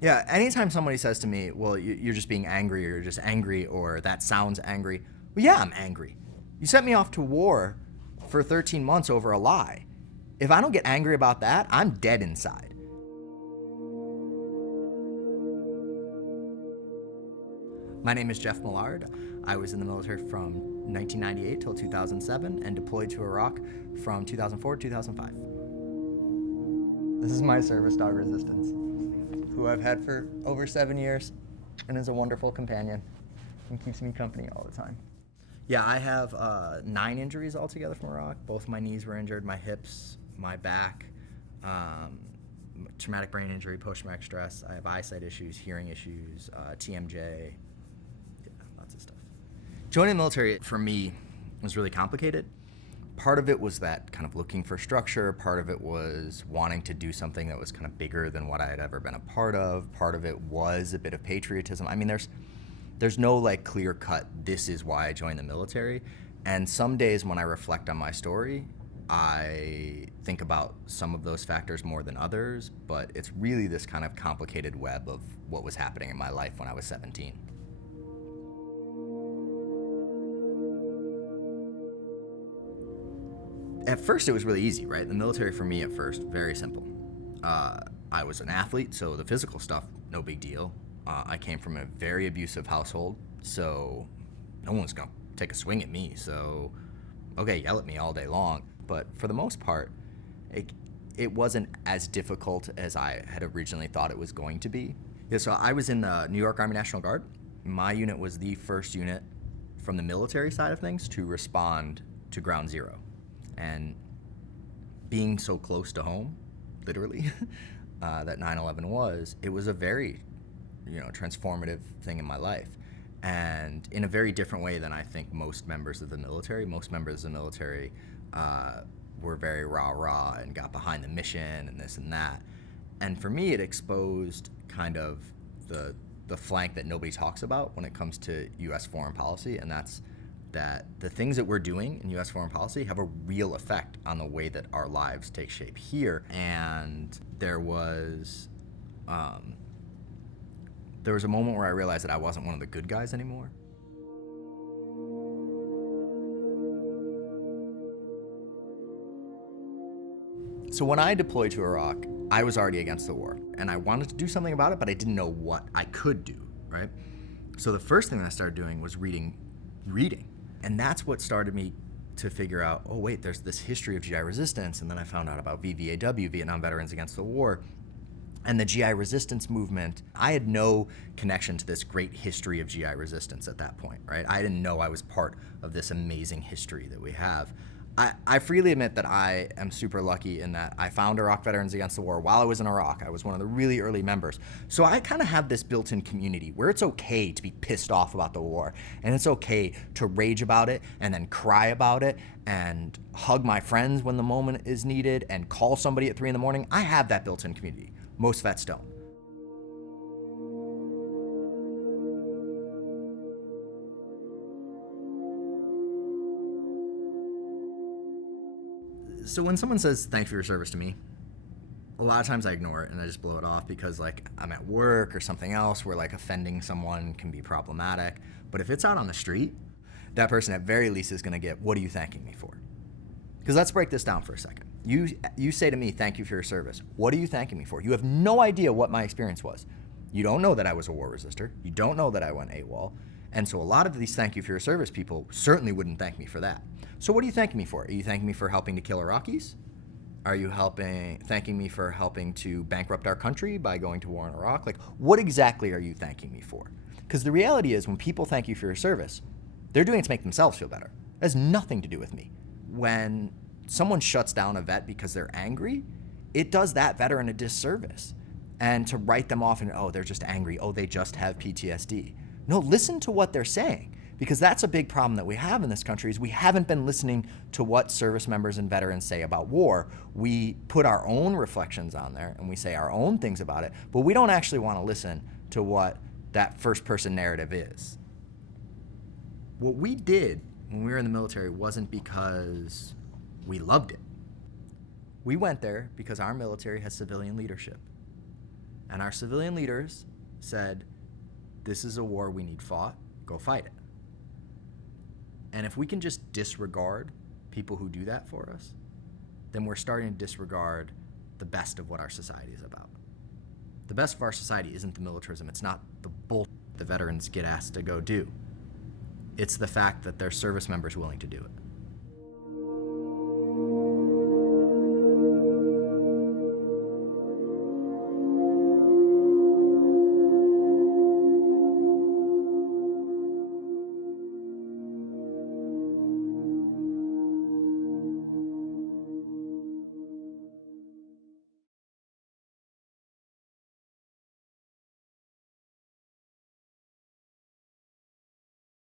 Yeah, anytime somebody says to me, well, you're just being angry, or you're just angry, or that sounds angry, well, yeah, I'm angry. You sent me off to war for 13 months over a lie. If I don't get angry about that, I'm dead inside. My name is Geoff Millard. I was in the military from 1998 till 2007 and deployed to Iraq from 2004 to 2005. This is my service dog, Resistance, who I've had for over 7 years and is a wonderful companion and keeps me company all the time. Yeah, I have 9 injuries altogether from Iraq. Both my knees were injured, my hips, my back, traumatic brain injury, post-traumatic stress. I have eyesight issues, hearing issues, TMJ, lots of stuff. Joining the military for me was really complicated. Part of it was that kind of looking for structure. Part of it was wanting to do something that was kind of bigger than what I had ever been a part of. Part of it was a bit of patriotism. I mean, there's no like clear cut, this is why I joined the military. And some days when I reflect on my story, I think about some of those factors more than others, but it's really this kind of complicated web of what was happening in my life when I was 17. At first, it was really easy, right? The military for me at first, very simple. I was an athlete, so the physical stuff, no big deal. I came from a very abusive household, so no one's gonna take a swing at me. So, okay, yell at me all day long. But for the most part, it wasn't as difficult as I had originally thought it was going to be. Yeah, so I was in the New York Army National Guard. My unit was the first unit from the military side of things to respond to Ground Zero. And being so close to home, literally, that 9/11 was, it was a very, transformative thing in my life. And in a very different way than I think most members of the military. Most members of the military were very rah-rah and got behind the mission and this and that. And for me, it exposed kind of the flank that nobody talks about when it comes to U.S. foreign policy, and that's that the things that we're doing in U.S. foreign policy have a real effect on the way that our lives take shape here. And there was a moment where I realized that I wasn't one of the good guys anymore. So when I deployed to Iraq, I was already against the war, and I wanted to do something about it, but I didn't know what I could do, right? So the first thing that I started doing was reading. And that's what started me to figure out, oh wait, there's this history of GI resistance, and then I found out about VVAW, Vietnam Veterans Against the War, and the GI resistance movement. I had no connection to this great history of GI resistance at that point, right? I didn't know I was part of this amazing history that we have. I freely admit that I am super lucky in that I found Iraq Veterans Against the War while I was in Iraq. I was one of the really early members. So I kind of have this built-in community where it's okay to be pissed off about the war, and it's okay to rage about it and then cry about it and hug my friends when the moment is needed and call somebody at 3 a.m. I have that built-in community. Most vets don't. So when someone says, thank you for your service to me, a lot of times I ignore it and I just blow it off because I'm at work or something else where offending someone can be problematic. But if it's out on the street, that person at very least is gonna get, what are you thanking me for? Because let's break this down for a second. You say to me, thank you for your service. What are you thanking me for? You have no idea what my experience was. You don't know that I was a war resistor. You don't know that I went AWOL. And so a lot of these thank you for your service people certainly wouldn't thank me for that. So what are you thanking me for? Are you thanking me for helping to kill Iraqis? Are you thanking me for helping to bankrupt our country by going to war in Iraq? What exactly are you thanking me for? Because the reality is when people thank you for your service, they're doing it to make themselves feel better. It has nothing to do with me. When someone shuts down a vet because they're angry, it does that veteran a disservice. And to write them off and, oh, they're just angry. Oh, they just have PTSD. No, listen to what they're saying. Because that's a big problem that we have in this country is we haven't been listening to what service members and veterans say about war. We put our own reflections on there and we say our own things about it, but we don't actually want to listen to what that first person narrative is. What we did when we were in the military wasn't because we loved it. We went there because our military has civilian leadership. And our civilian leaders said, this is a war we need fought, go fight it. And if we can just disregard people who do that for us, then we're starting to disregard the best of what our society is about. The best of our society isn't the militarism. It's not the bullshit the veterans get asked to go do. It's the fact that their service members willing to do it.